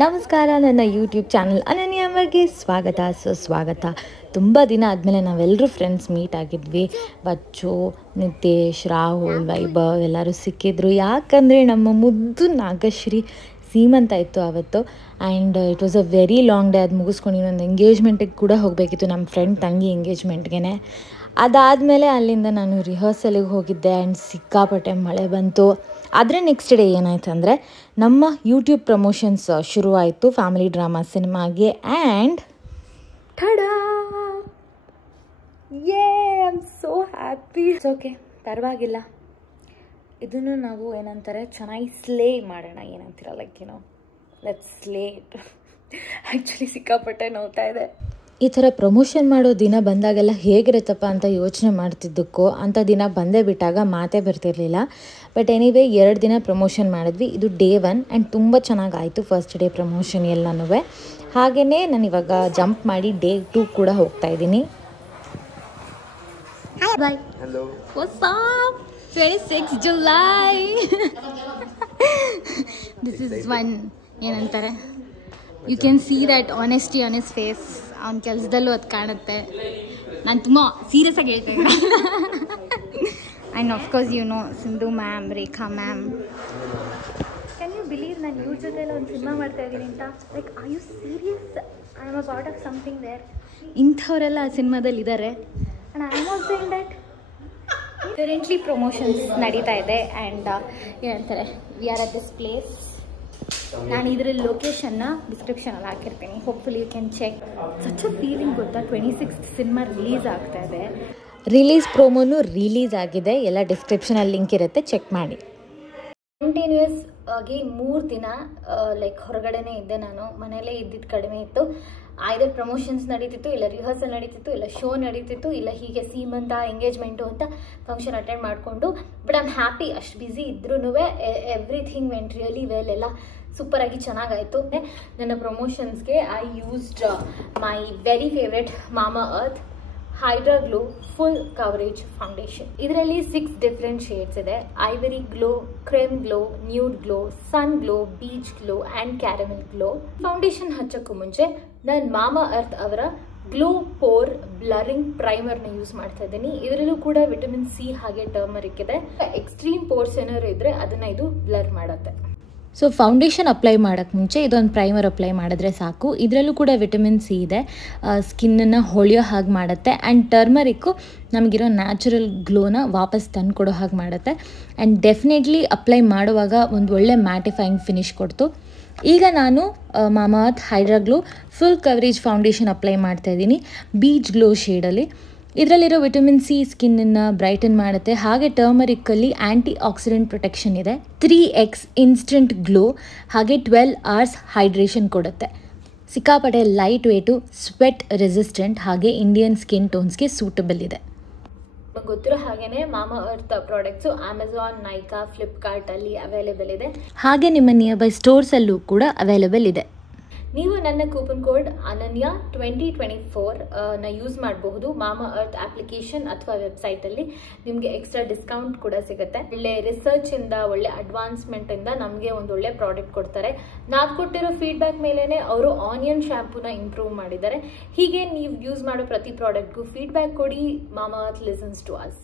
ನಮಸ್ಕಾರ, ನನ್ನ YouTube channel ಅನನ್ಯ ಅಮರ್ಗೆ ಸ್ವಾಗತ ಸುಸ್ವಾಗತ. ತುಂಬ ದಿನ ಆದಮೇಲೆ ನಾವೆಲ್ಲರೂ ಫ್ರೆಂಡ್ಸ್ ಮೀಟ್ ಆಗಿದ್ವಿ. ಬಚ್ಚು, ನಿತೇಶ್, ರಾಹುಲ್, ವೈಭವ್ ಎಲ್ಲರೂ ಸಿಕ್ಕಿದ್ರು. ಯಾಕಂದರೆ ನಮ್ಮ ಮುದ್ದು ನಾಗಶ್ರೀ ಸೀಮಂತ ಇತ್ತು ಆವತ್ತು. And it was a very long day. ಅದು ಮುಗಿಸ್ಕೊಂಡು ಇನ್ನೊಂದು ಎಂಗೇಜ್ಮೆಂಟಿಗೆ ಕೂಡ ಹೋಗಬೇಕಿತ್ತು, ನಮ್ಮ ಫ್ರೆಂಡ್ ತಂಗಿ ಎಂಗೇಜ್ಮೆಂಟ್ಗೆ. ಅದಾದಮೇಲೆ ಅಲ್ಲಿಂದ ನಾನು ರಿಹರ್ಸಲಿಗೆ ಹೋಗಿದ್ದೆ. ಆ್ಯಂಡ್ ಸಿಕ್ಕಾಪಟ್ಟೆ ಮಳೆ ಬಂತು. ಆದರೆ ನೆಕ್ಸ್ಟ್ ಡೇ ಏನಾಯ್ತು ಅಂದರೆ ನಮ್ಮ ಯೂಟ್ಯೂಬ್ ಪ್ರಮೋಷನ್ಸ್ ಶುರುವಾಯಿತು ಫ್ಯಾಮಿಲಿ ಡ್ರಾಮಾ ಸಿನಿಮಾಗೆ. And tada, I am so happy. Okay, ಪರವಾಗಿಲ್ಲ. ಇದನ್ನು ನಾವು ಏನಂತಾರೆ ಚೆನ್ನಾಗಿ ಸ್ಲೇ ಮಾಡೋಣ, ಏನಂತೀರ, like let's slay it. Actually ಸಿಕ್ಕಾಪಟ್ಟೆ ನೋವ್ತಾ ಇದೆ. ಈ ಥರ ಪ್ರಮೋಷನ್ ಮಾಡೋ ದಿನ ಬಂದಾಗೆಲ್ಲ ಹೇಗಿರುತ್ತಪ್ಪ ಅಂತ ಯೋಚನೆ ಮಾಡ್ತಿದ್ದಕ್ಕೋ ಅಂಥ ದಿನ ಬಂದೇ ಬಿಟ್ಟಾಗ ಮಾತೇ ಬರ್ತಿರ್ಲಿಲ್ಲ. ಬಟ್ ಎನಿವೇ 2 ದಿನ ಪ್ರಮೋಷನ್ ಮಾಡಿದ್ವಿ. ಇದು ಡೇ 1 ಆ್ಯಂಡ್ ತುಂಬ ಚೆನ್ನಾಗಾಯಿತು ಫಸ್ಟ್ ಡೇ ಪ್ರಮೋಷನ್ ಎಲ್ಲನೂ. ಹಾಗೆಯೇ ನಾನು ಇವಾಗ ಜಂಪ್ ಮಾಡಿ ಡೇ 2 ಕೂಡ ಹೋಗ್ತಾ ಇದ್ದೀನಿ. Bye. Hello, what's up? 26 July. This is one ಏನಂತಾರೆ, you can see that honesty on his face. ಅವ್ನ ಕೆಲಸದಲ್ಲೂ ಅದು ಕಾಣುತ್ತೆ. ನಾನು ತುಂಬ ಸೀರಿಯಸ್ ಆಗಿ ಹೇಳ್ತೇನೆ. And of course Sindhu ma'am, Rekha ma'am. Can you believe ನಾನು ಇವ್ರ ಜೊತೆಲ್ಲ ಒಂದು ಸಿನಿಮಾ ಮಾಡ್ತಾ ಇದ್ದೀನಿ ಅಂತ? Like, are you serious? I am a part of something there. ಇಂಥವರೆಲ್ಲ ಆ ಸಿನಿಮಾದಲ್ಲಿ ಇದ್ದಾರೆ. And I am also in that. Currently promotions ನಡೀತಾ ಇದೆ. ಆ್ಯಂಡ್ ಏನಂತಾರೆ, we are at this place. ನಾನು ಇದರಲ್ಲಿ ಲೊಕೇಶನ್ನ ಡಿಸ್ಕ್ರಿಪ್ಷನಲ್ಲಿ ಹಾಕಿರ್ತೀನಿ. Hopefully you can check. Such a feeling ಗೊತ್ತಾ, 26th ಸಿನಿಮಾ ರಿಲೀಸ್ ಆಗ್ತಾ ಇದೆ. ರಿಲೀಸ್ ಪ್ರೋಮೋನು ರಿಲೀಸ್ ಆಗಿದೆ. ಎಲ್ಲ ಡಿಸ್ಕ್ರಿಪ್ಷನಲ್ಲಿ ಲಿಂಕ್ ಇರುತ್ತೆ, ಚೆಕ್ ಮಾಡಿ. ಕಂಟಿನ್ಯೂಸ್ ಆಗಿ 3 ದಿನ ಲೈಕ್ ಹೊರಗಡೆನೇ ಇದ್ದೆ. ನಾನು ಮನೆಯಲ್ಲೇ ಇದ್ದಿದ್ದು ಕಡಿಮೆ ಇತ್ತು. ಐದರ್ ಪ್ರಮೋಷನ್ಸ್ ನಡೀತಿತ್ತು, ಇಲ್ಲ ರಿಹರ್ಸಲ್ ನಡೀತಿತ್ತು, ಇಲ್ಲ ಶೋ ನಡೀತಿತ್ತು, ಇಲ್ಲ ಹೀಗೆ ಸೀಮಂತ, ಎಂಗೇಜ್ಮೆಂಟು ಅಂತ ಫಂಕ್ಷನ್ ಅಟೆಂಡ್ ಮಾಡಿಕೊಂಡು. But I am happy. ಅಷ್ಟು ಬ್ಯುಸಿ ಇದ್ರೂ ಎವ್ರಿಥಿಂಗ್ ವೆಂಟ್ ರಿಯಲಿ ವೆಲ್. ಎಲ್ಲ ಸೂಪರಾಗಿ ಚೆನ್ನಾಗಾಯಿತು. ನನ್ನ ಪ್ರಮೋಷನ್ಸ್ಗೆ I used my very favourite Mamaearth Hydra Glow full coverage foundation. ಇದರಲ್ಲಿ 6 ಡಿಫ್ರೆಂಟ್ ಶೇಡ್ಸ್ ಇದೆ. Ivory glow, creme glow, nude glow, sun glow, beach glow and caramel glow. Foundation ಹಚ್ಚೋಕ್ಕೂ ಮುಂಚೆ ನಾನು ಮಾಮಾ ಅರ್ತ್ ಅವರ ಗ್ಲೋ ಪೋರ್ ಬ್ಲರಿಂಗ್ ಪ್ರೈಮರ್ನ use ಮಾಡ್ತಾ ಇದ್ದೀನಿ. ಇದರಲ್ಲೂ ಕೂಡ ವಿಟಮಿನ್ ಸಿ ಹಾಗೆ ಟರ್ಮರಿಕ್ ಇದೆ. ಎಕ್ಸ್ಟ್ರೀಮ್ ಪೋರ್ಸ್ ಏನಾದ್ರು ಇದ್ರೆ ಅದನ್ನ ಇದು ಬ್ಲರ್ ಮಾಡುತ್ತೆ. ಸೊ ಫೌಂಡೇಶನ್ ಅಪ್ಲೈ ಮಾಡೋಕ್ಕೆ ಮುಂಚೆ ಇದೊಂದು ಪ್ರೈಮರ್ ಅಪ್ಲೈ ಮಾಡಿದ್ರೆ ಸಾಕು. ಇದರಲ್ಲೂ ಕೂಡ ವಿಟಮಿನ್ ಸಿ ಇದೆ, ಸ್ಕಿನ್ನನ್ನು ಹೊಳೆಯೋ ಹಾಗೆ ಮಾಡುತ್ತೆ. ಆ್ಯಂಡ್ ಟರ್ಮರಿಕ್ಕು ನಮಗಿರೋ ನ್ಯಾಚುರಲ್ ಗ್ಲೋನ ವಾಪಸ್ ತಂದು ಕೊಡೋ ಹಾಗೆ ಮಾಡುತ್ತೆ. ಆ್ಯಂಡ್ ಡೆಫಿನೆಟ್ಲಿ ಅಪ್ಲೈ ಮಾಡುವಾಗ ಒಂದು ಒಳ್ಳೆ ಮ್ಯಾಟಿಫೈಯಿಂಗ್ ಫಿನಿಶ್ ಕೊಡ್ತು. ಈಗ ನಾನು Mamaearth Hydra Glow full coverage foundation apply ಮಾಡ್ತಾಯಿದ್ದೀನಿ ಬೀಚ್ ಗ್ಲೋ ಶೇಡಲ್ಲಿ. ಇದರಲ್ಲಿರೋ ವಿಟಮಿನ್ ಸಿ ಸ್ಕಿನ್ನನ್ನು ಬ್ರೈಟನ್ ಮಾಡುತ್ತೆ. ಹಾಗೆ ಟರ್ಮರಿಕ್ಕಲ್ಲಿ ಆ್ಯಂಟಿ ಆಕ್ಸಿಡೆಂಟ್ ಪ್ರೊಟೆಕ್ಷನ್ ಇದೆ. 3x ಇನ್ಸ್ಟೆಂಟ್ ಗ್ಲೋ ಹಾಗೆ 12 hours ಹೈಡ್ರೇಷನ್ ಕೊಡುತ್ತೆ. ಸಿಕ್ಕಾಪಟ್ಟೆ ಲೈಟ್ ವೇಟು, ಸ್ವೆಟ್ ರೆಸಿಸ್ಟೆಂಟ್ ಹಾಗೆ ಇಂಡಿಯನ್ ಸ್ಕಿನ್ ಟೋನ್ಸ್ಗೆ ಸೂಟಬಲ್ ಇದೆ. ಗೊತ್ತಿರೋ ಹಾಗೇನೆ ಮಾಮಾ ಅರ್ತ್ ಪ್ರಾಡಕ್ಟ್ಸು ಅಮೆಝಾನ್, ನೈಕಾ, ಫ್ಲಿಪ್ಕಾರ್ಟಲ್ಲಿ ಅವೈಲೇಬಲ್ ಇದೆ. ಹಾಗೆ ನಿಮ್ಮ ನಿಯರ್ ಬೈ ಸ್ಟೋರ್ಸಲ್ಲೂ ಕೂಡ ಅವೈಲೇಬಲ್ ಇದೆ. ನೀವು ನನ್ನ ಕೂಪನ್ ಕೋಡ್ ಅನನ್ಯ 2024 ನ ಯೂಸ್ ಮಾಡಬಹುದು. ಮಾಮಾ ಅರ್ತ್ ಅಪ್ಲಿಕೇಶನ್ ಅಥವಾ ವೆಬ್ಸೈಟಲ್ಲಿ ನಿಮಗೆ ಎಕ್ಸ್ಟ್ರಾ ಡಿಸ್ಕೌಂಟ್ ಕೂಡ ಸಿಗುತ್ತೆ. ಒಳ್ಳೆ ರಿಸರ್ಚಿಂದ, ಒಳ್ಳೆ ಅಡ್ವಾನ್ಸ್ಮೆಂಟಿಂದ ನಮಗೆ ಒಂದು ಒಳ್ಳೆ ಪ್ರಾಡಕ್ಟ್ ಕೊಡ್ತಾರೆ. ನಾವು ಕೊಟ್ಟಿರೋ ಫೀಡ್ಬ್ಯಾಕ್ ಮೇಲೇ ಅವರು ಆನಿಯನ್ ಶ್ಯಾಂಪೂನ ಇಂಪ್ರೂವ್ ಮಾಡಿದ್ದಾರೆ. ಹೀಗೆ ನೀವು ಯೂಸ್ ಮಾಡೋ ಪ್ರತಿ ಪ್ರಾಡಕ್ಟ್ಗೂ ಫೀಡ್ಬ್ಯಾಕ್ ಕೊಡಿ. ಮಾಮಾ ಅರ್ತ್ ಲಿಸನ್ಸ್ ಟು ಅಸ್.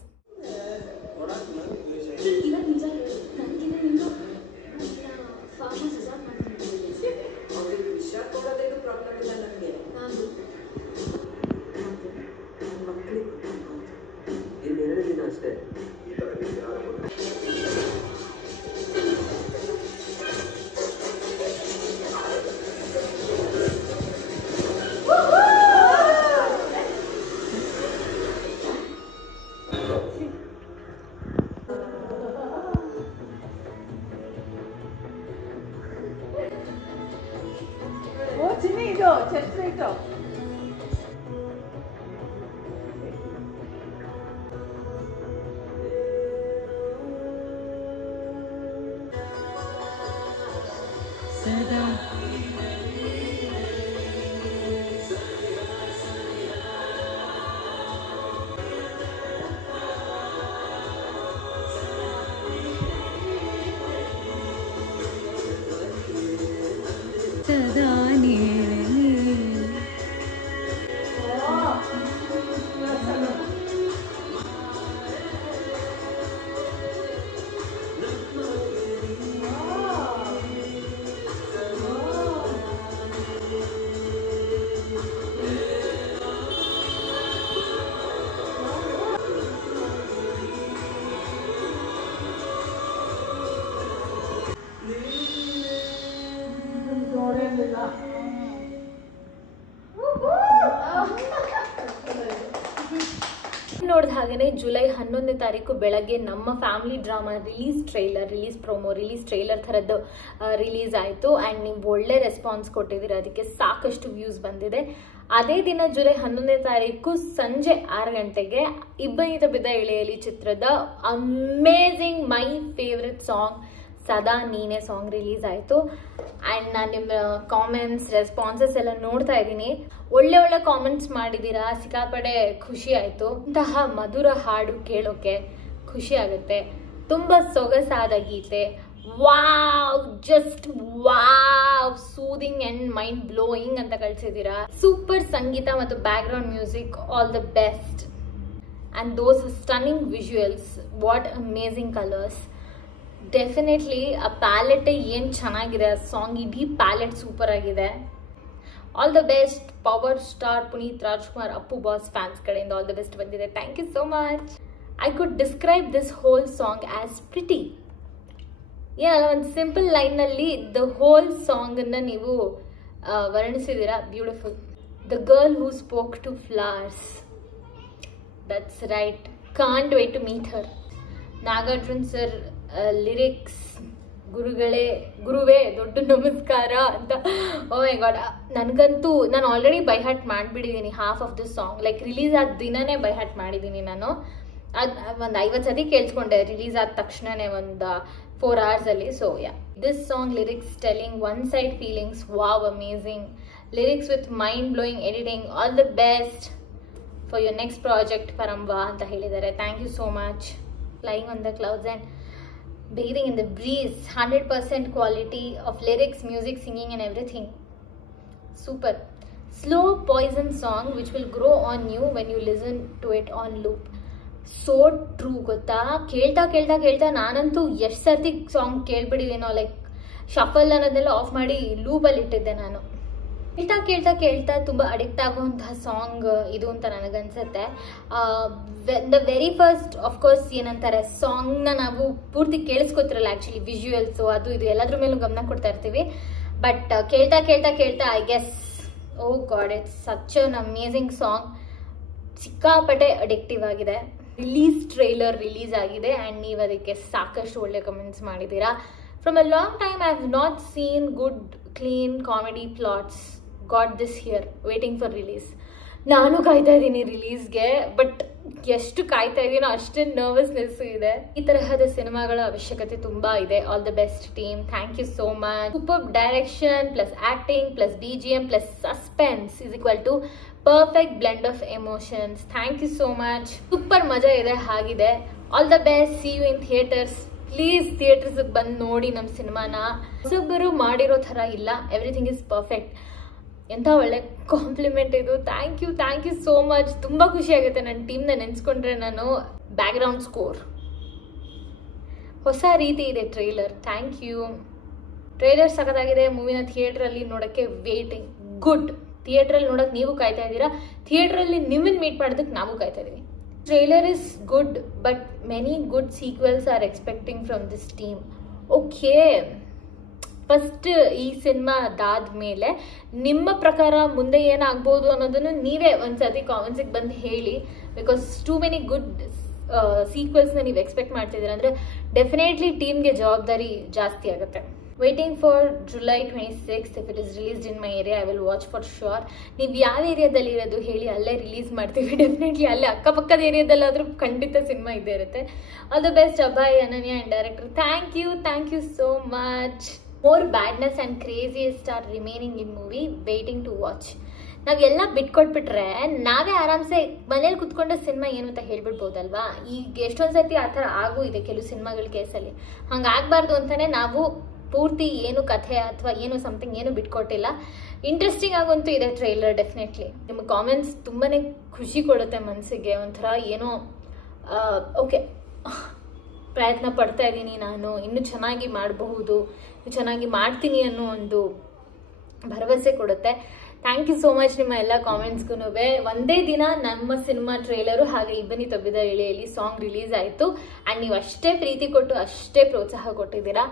ಅಷ್ಟೇ. ಚಿನ್ನಿ ಇದು ಛತ್ರ ಇಟ್ಟು ಸದಾ ನೋಡಿದ ಹಾಗೆಯೇ ಜುಲೈ 11ನೇ ತಾರೀಕು ಬೆಳಗ್ಗೆ ನಮ್ಮ ಫ್ಯಾಮಿಲಿ ಡ್ರಾಮಾ ರಿಲೀಸ್ ಟ್ರೈಲರ್ ಥರದ್ದು ರಿಲೀಸ್ ಆಯಿತು. ಆ್ಯಂಡ್ ನೀವು ಒಳ್ಳೆ ರೆಸ್ಪಾನ್ಸ್ ಕೊಟ್ಟಿದ್ದೀರಿ, ಅದಕ್ಕೆ ಸಾಕಷ್ಟು ವ್ಯೂಸ್ ಬಂದಿದೆ. ಅದೇ ದಿನ ಜುಲೈ 11ನೇ ತಾರೀಕು ಸಂಜೆ 6 ಗಂಟೆಗೆ ಇಬ್ಬನಿತ ಬಿದ್ದ ಎಳೆಯಲಿ ಚಿತ್ರದ ಅಮೇಝಿಂಗ್ ಮೈ ಫೇವ್ರೆಟ್ ಸಾಂಗ್ ಸದಾ ನೀನೇ ಸಾಂಗ್ ರಿಲೀಸ್ ಆಯಿತು. ಆ್ಯಂಡ್ ನಾನು ನಿಮ್ಮ ಕಾಮೆಂಟ್ಸ್ ರೆಸ್ಪಾನ್ಸಸ್ ಎಲ್ಲ ನೋಡ್ತಾ ಇದ್ದೀನಿ. ಒಳ್ಳೆ ಕಾಮೆಂಟ್ಸ್ ಮಾಡಿದ್ದೀರಾ, ಸಿಕ್ಕಾಪಡೆ ಖುಷಿ ಆಯಿತು. ಇಂತಹ ಮಧುರ ಹಾಡು ಕೇಳೋಕೆ ಖುಷಿ ಆಗುತ್ತೆ. ತುಂಬ ಸೊಗಸಾದ ಗೀತೆ, wow, just wow, soothing and mind blowing ಅಂತ ಕಳಿಸಿದ್ದೀರಾ. ಸೂಪರ್ ಸಂಗೀತ ಮತ್ತು background music, all the best. And those stunning visuals, what amazing colours. Definitely ಆ ಪ್ಯಾಲೆಟ್ ಏನು ಚೆನ್ನಾಗಿದೆ, ಆ ಸಾಂಗ್ ಇಡೀ ಪ್ಯಾಲೆಟ್ ಸೂಪರ್ ಆಗಿದೆ. All the best. Power star Puneeth Rajkumar Appu boss fans ಕಡೆಯಿಂದ ಆಲ್ ದ ಬೆಸ್ಟ್ ಬಂದಿದೆ. Thank you so much. I could describe this whole song as pretty. ಏನಲ್ಲ, ಒಂದು ಸಿಂಪಲ್ ಲೈನ್ನಲ್ಲಿ ದ ಹೋಲ್ ಸಾಂಗನ್ನು ನೀವು ವರ್ಣಿಸಿದ್ದೀರಾ. Beautiful. The girl who spoke to flowers, that's right. Can't wait to meet her. Nagarjun sir lyrics, ಗುರುವೇ ದೊಡ್ಡ ನಮಸ್ಕಾರ ಅಂತ. Oh my God, ನನಗಂತೂ ನಾನು ಆಲ್ರೆಡಿ ಬೈ ಹಾರ್ಟ್ ಮಾಡಿಬಿಟ್ಟಿದ್ದೀನಿ half of the song. Like release ಆದ ದಿನನೇ ಬೈ ಹಾರ್ಟ್ ಮಾಡಿದ್ದೀನಿ ನಾನು. ಅದು ಒಂದು 50 ಸತಿ ಕೇಳಿಸ್ಕೊಂಡೆ ರಿಲೀಸ್ ಆದ ತಕ್ಷಣನೇ, ಒಂದು 4 hours. So yeah, this song lyrics telling one side feelings, wow, amazing lyrics with mind blowing editing. All the best for your next project Paramba ಅಂತ ಹೇಳಿದ್ದಾರೆ. Thank you so much. Flying on the clouds and bathing in the breeze, 100% quality of lyrics, music, singing and everything. Super. Slow poison song which will grow on you when you listen to it on loop. So true ಗೊತ್ತಾ. ಕೇಳ್ತಾ ನಾನಂತೂ ಎಷ್ಟು ಸರ್ತಿ song ಕೇಳ್ಬಿಟ್ಟಿದ್ದೀನೋ. Like shuffle ಅನ್ನೋದೆಲ್ಲ of ಮಾಡಿ ಲೂಪಲ್ಲಿ ಇಟ್ಟಿದ್ದೆ ನಾನು. ಕೇಳ್ತಾ ತುಂಬ ಅಡಿಕ್ಟ್ ಆಗುವಂತಹ ಸಾಂಗ್ ಇದು ಅಂತ ನನಗನ್ಸುತ್ತೆ. ದ ವೆರಿ ಫಸ್ಟ್ ಆಫ್ಕೋರ್ಸ್ ಏನಂತಾರೆ, ಸಾಂಗ್ನ ನಾವು ಪೂರ್ತಿ ಕೇಳಿಸ್ಕೊತಿರಲ್ಲ, ಆ್ಯಕ್ಚುಲಿ ವಿಜುವಲ್ಸು ಅದು ಇದು ಎಲ್ಲದ್ರ ಮೇಲೂ ಗಮನ ಕೊಡ್ತಾ ಇರ್ತೀವಿ. ಬಟ್ ಕೇಳ್ತಾ I guess, oh god, it's such an amazing song. ಸಿಕ್ಕಾಪಟ್ಟೆ ಅಡಿಕ್ಟಿವ್ ಆಗಿದೆ. ಟ್ರೈಲರ್ ರಿಲೀಸ್ ಆಗಿದೆ ಆ್ಯಂಡ್ ನೀವು ಅದಕ್ಕೆ ಸಾಕಷ್ಟು ಒಳ್ಳೆ ಕಮೆಂಟ್ಸ್ ಮಾಡಿದ್ದೀರಾ. From a long time I have not seen good clean comedy plots. Got this here, waiting for release. ನಾನು ಕಾಯ್ತಾ ಇದ್ದೀನಿ ರಿಲೀಸ್ಗೆ, ಬಟ್ ಎಷ್ಟು ಕಾಯ್ತಾ ಇದ್ದೀನೋ ಅಷ್ಟೇ ನರ್ವಸ್ನೆಸ್ಸು ಇದೆ. ಈ ತರಹದ ಸಿನಿಮಾಗಳ ಅವಶ್ಯಕತೆ ತುಂಬ ಇದೆ. All the best team, thank you so much. Super direction plus acting plus BGM plus suspense is equal to perfect blend of emotions. Thank you so much. Super ಮಜಾ ಇದೆ ಹಾಗಿದೆ. All the best. See you in theatres. Please ಥಿಯೇಟರ್ಸ್ಗೆ ಬಂದು ನೋಡಿ ನಮ್ಮ ಸಿನಿಮಾನ. ಹೊಸೊಬ್ಬರು ಮಾಡಿರೋ ಥರ ಇಲ್ಲ, ಎವ್ರಿಥಿಂಗ್ ಇಸ್ ಪರ್ಫೆಕ್ಟ್. ಎಂಥ ಒಳ್ಳೆ ಕಾಂಪ್ಲಿಮೆಂಟ್ ಇದು. Thank you so much. ತುಂಬ ಖುಷಿ ಆಗುತ್ತೆ ನನ್ನ ಟೀಮ್ನ ನೆನೆಸ್ಕೊಂಡ್ರೆ. ನಾನು ಬ್ಯಾಕ್ಗ್ರೌಂಡ್ ಸ್ಕೋರ್ ಹೊಸ ರೀತಿ ಇದೆ ಟ್ರೈಲರ್. Thank you. ಟ್ರೈಲರ್ ಸಖತ್ತಾಗಿದೆ. ಮೂವಿನ ಥಿಯೇಟ್ರಲ್ಲಿ ನೋಡೋಕ್ಕೆ ವೇಟಿಂಗ್. ಗುಡ್. ಥಿಯೇಟ್ರಲ್ಲಿ ನೋಡೋಕೆ ನೀವು ಕಾಯ್ತಾ ಇದ್ದೀರಾ, ಥಿಯೇಟ್ರಲ್ಲಿ ನಿಮ್ಮನ್ನು ಮೀಟ್ ಮಾಡೋದಕ್ಕೆ ನಾವು ಕಾಯ್ತಾ ಇದ್ದೀವಿ. Trailer is good, but many good sequels are expecting from this team. Okay. First ಈ ಸಿನಿಮಾ ಅದಾದ್ಮೇಲೆ ನಿಮ್ಮ ಪ್ರಕಾರ ಮುಂದೆ ಏನಾಗ್ಬೋದು ಅನ್ನೋದನ್ನು ನೀವೇ ಒಂದ್ಸತಿ ಕಾಮೆಂಟ್ಸಿಗೆ ಬಂದು ಹೇಳಿ. ಬಿಕಾಸ್ ಟೂ ಮೆನಿ ಗುಡ್ ಸೀಕ್ವೆಲ್ಸ್ನ ನೀವು ಎಕ್ಸ್ಪೆಕ್ಟ್ ಮಾಡ್ತಿದ್ದೀರ ಅಂದರೆ ಡೆಫಿನೆಟ್ಲಿ ಟೀಮ್ಗೆ ಜವಾಬ್ದಾರಿ ಜಾಸ್ತಿ ಆಗುತ್ತೆ. Waiting for July 26th. If it is released in my area I will watch for sure. ನೀವು ಯಾವ ಏರಿಯಾದಲ್ಲಿ ಇರೋದು ಹೇಳಿ, ಅಲ್ಲೇ ರಿಲೀಸ್ ಮಾಡ್ತೀವಿ. ಡೆಫಿನೆಟ್ಲಿ ಅಲ್ಲೇ ಅಕ್ಕಪಕ್ಕದ ಏರಿಯಾದಲ್ಲಾದರೂ ಖಂಡಿತ ಸಿನಿಮಾ ಇದ್ದೇ ಇರುತ್ತೆ. All the best Abhay, Ananya and director. Thank you so much. More badness and craziest are remaining in movie, waiting to watch. ನಾವೆಲ್ಲ ಬಿಟ್ಕೊಟ್ಬಿಟ್ರೆ ನಾವೇ ಆರಾಮ್ಸೆ ಮನೇಲಿ ಕುತ್ಕೊಂಡ ಸಿನಿಮಾ ಏನು ಅಂತ ಹೇಳ್ಬಿಡ್ಬೋದಲ್ವಾ. ಈಗ ಎಷ್ಟೊಂದು ಸರ್ತಿ ಆ ಥರ ಆಗೂ ಇದೆ ಕೆಲವು ಸಿನಿಮಾಗಳ ಕೇಸಲ್ಲಿ. ಹಂಗಾಗಬಾರ್ದು ಅಂತಲೇ ನಾವು ಪೂರ್ತಿ ಏನು ಕಥೆ ಅಥವಾ ಏನು ಸಮಥಿಂಗ್ ಏನು ಬಿಟ್ಕೊಟ್ಟಿಲ್ಲ. ಇಂಟ್ರೆಸ್ಟಿಂಗ್ ಆಗಂತೂ ಇದೆ ಟ್ರೈಲರ್. ಡೆಫಿನೆಟ್ಲಿ ನಿಮ್ಮ ಕಾಮೆಂಟ್ಸ್ ತುಂಬಾ ಖುಷಿ ಕೊಡುತ್ತೆ ಮನಸ್ಸಿಗೆ. ಒಂಥರ ಏನೋ ಓಕೆ, ಪ್ರಯತ್ನ ಪಡ್ತಾ ಇದ್ದೀನಿ ನಾನು, ಇನ್ನೂ ಚೆನ್ನಾಗಿ ಮಾಡಬಹುದು, ಚೆನ್ನಾಗಿ ಮಾಡ್ತೀನಿ ಅನ್ನೋ ಒಂದು ಭರವಸೆ ಕೊಡುತ್ತೆ. ಥ್ಯಾಂಕ್ ಯು ಸೋ ಮಚ್ ನಿಮ್ಮ ಎಲ್ಲ ಕಾಮೆಂಟ್ಸ್ಗೂ. ಒಂದೇ ದಿನ ನಮ್ಮ ಸಿನಿಮಾ ಟ್ರೈಲರು ಹಾಗೆ ಇಬ್ಬನಿ ತಬ್ಬಿದ ಎಳೆಯಲ್ಲಿ ಸಾಂಗ್ ರಿಲೀಸ್ ಆಯಿತು ಆ್ಯಂಡ್ ನೀವು ಅಷ್ಟೇ ಪ್ರೀತಿ ಕೊಟ್ಟು ಅಷ್ಟೇ ಪ್ರೋತ್ಸಾಹ ಕೊಟ್ಟಿದ್ದೀರಾ.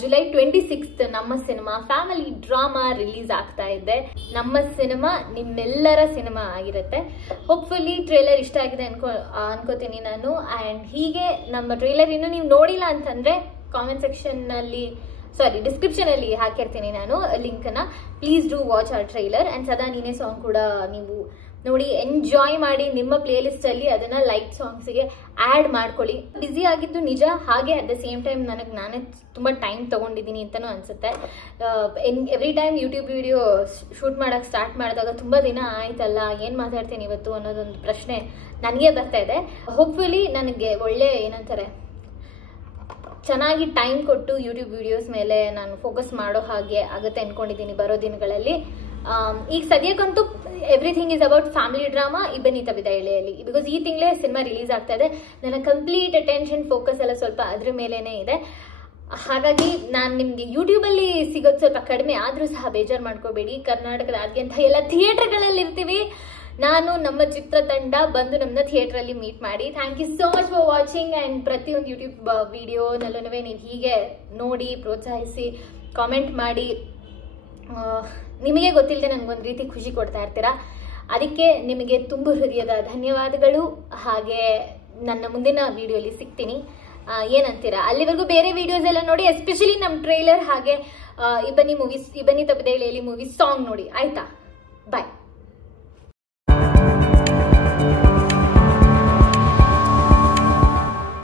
ಜುಲೈ 26 ನಮ್ಮ ಸಿನಿಮಾ ಫ್ಯಾಮಿಲಿ ಡ್ರಾಮಾ ರಿಲೀಸ್ ಆಗ್ತಾ ಇದೆ. ನಮ್ಮ ಸಿನಿಮಾ ನಿಮ್ಮೆಲ್ಲರ ಸಿನಿಮಾ ಆಗಿರುತ್ತೆ. ಹೋಪ್ಫುಲಿ ಟ್ರೇಲರ್ ಇಷ್ಟ ಆಗಿದೆ ಅನ್ಕೋತೀನಿ ನಾನು. ಆ್ಯಂಡ್ ಹೀಗೆ ನಮ್ಮ ಟ್ರೇಲರ್ ಇನ್ನೂ ನೀವು ನೋಡಿಲ್ಲ ಅಂತಂದರೆ ಡಿಸ್ಕ್ರಿಪ್ಷನ್ ಅಲ್ಲಿ ಹಾಕಿರ್ತೀನಿ ನಾನು ಲಿಂಕ್ನ. Please do watch our trailer. And ಸದಾ ನೀನೇ ಸಾಂಗ್ ಕೂಡ ನೀವು ನೋಡಿ ಎಂಜಾಯ್ ಮಾಡಿ. ನಿಮ್ಮ ಪ್ಲೇ ಲಿಸ್ಟ್ ಅಲ್ಲಿ ಅದನ್ನ ಲೈಕ್ ಸಾಂಗ್ಸ್ಗೆ ಆ್ಯಡ್ ಮಾಡ್ಕೊಳ್ಳಿ. ಬ್ಯುಸಿ ಆಗಿದ್ದು ನಿಜ, ಹಾಗೆ ಅಟ್ ದ ಸೇಮ್ ಟೈಮ್ ನಾನೇ ತುಂಬ ಟೈಮ್ ತೊಗೊಂಡಿದ್ದೀನಿ ಅಂತಲೂ ಅನಿಸುತ್ತೆ. Every time YouTube video shoot ಮಾಡೋಕ್ಕೆ ಸ್ಟಾರ್ಟ್ ಮಾಡಿದಾಗ ತುಂಬ ದಿನ ಆಯ್ತಲ್ಲ, ಏನು ಮಾತಾಡ್ತೀನಿ ಇವತ್ತು ಅನ್ನೋದೊಂದು ಪ್ರಶ್ನೆ ನನಗೆ ಬರ್ತಾ ಇದೆ. ಹೋಪ್ಫುಲಿ ನನಗೆ ಒಳ್ಳೆ ಚೆನ್ನಾಗಿ ಟೈಮ್ ಕೊಟ್ಟು ಯೂಟ್ಯೂಬ್ ವಿಡಿಯೋಸ್ ಮೇಲೆ ನಾನು ಫೋಕಸ್ ಮಾಡೋ ಹಾಗೆ ಆಗುತ್ತೆ ಅಂದ್ಕೊಂಡಿದ್ದೀನಿ ಬರೋ ದಿನಗಳಲ್ಲಿ. ಈಗ ಸದ್ಯಕ್ಕಂತೂ everything is about family drama ಇಬ್ಬನಿ ತಬ್ಬಿದ ಎಳೆಯಲ್ಲಿ. ಬಿಕಾಸ್ ಈ ತಿಂಗಳೇ ಸಿನಿಮಾ ರಿಲೀಸ್ ಆಗ್ತಾ ಇದೆ. ನನ್ನ ಕಂಪ್ಲೀಟ್ ಅಟೆನ್ಷನ್ ಫೋಕಸ್ ಎಲ್ಲ ಸ್ವಲ್ಪ ಅದ್ರ ಮೇಲೇನೆ ಇದೆ. ಹಾಗಾಗಿ ನಾನು ನಿಮಗೆ ಯೂಟ್ಯೂಬಲ್ಲಿ ಸಿಗೋದು ಸ್ವಲ್ಪ ಕಡಿಮೆ ಆದರೂ ಸಹ ಬೇಜಾರು ಮಾಡ್ಕೋಬೇಡಿ. ಕರ್ನಾಟಕದಾದ್ಯಂತ ಎಲ್ಲ ಥಿಯೇಟರ್ಗಳಲ್ಲಿ ಇರ್ತೀವಿ. ನಾನು ನಮ್ಮ ಚಿತ್ರತಂಡ ಬಂದು ನಮ್ಮನ್ನ ಥಿಯೇಟ್ರಲ್ಲಿ ಮೀಟ್ ಮಾಡಿ. Thank you so much for watching. And ಪ್ರತಿಯೊಂದು ಯೂಟ್ಯೂಬ್ ವಿಡಿಯೋನಲ್ಲೂ ನೀವು ಹೀಗೆ ನೋಡಿ ಪ್ರೋತ್ಸಾಹಿಸಿ ಕಾಮೆಂಟ್ ಮಾಡಿ. ನಿಮಗೆ ಗೊತ್ತಿಲ್ಲದೆ ನನಗೊಂದು ರೀತಿ ಖುಷಿ ಕೊಡ್ತಾ ಇರ್ತೀರಾ. ಅದಕ್ಕೆ ನಿಮಗೆ ತುಂಬ ಹೃದಯದ ಧನ್ಯವಾದಗಳು. ಹಾಗೆ ನನ್ನ ಮುಂದಿನ ವಿಡಿಯೋಲಿ ಸಿಗ್ತೀನಿ. ಏನಂತೀರಾ? ಅಲ್ಲಿವರೆಗೂ ಬೇರೆ ವಿಡಿಯೋಸ್ ಎಲ್ಲ ನೋಡಿ, ಎಸ್ಪೆಷಲಿ ನಮ್ಮ ಟ್ರೈಲರ್ ಹಾಗೆ ಇಬ್ಬನಿ ತಪ್ಪಿದ ಎಳೆಯಲ್ಲಿ ಮೂವಿ ಸಾಂಗ್ ನೋಡಿ. ಆಯ್ತಾ? ಬಾಯ್.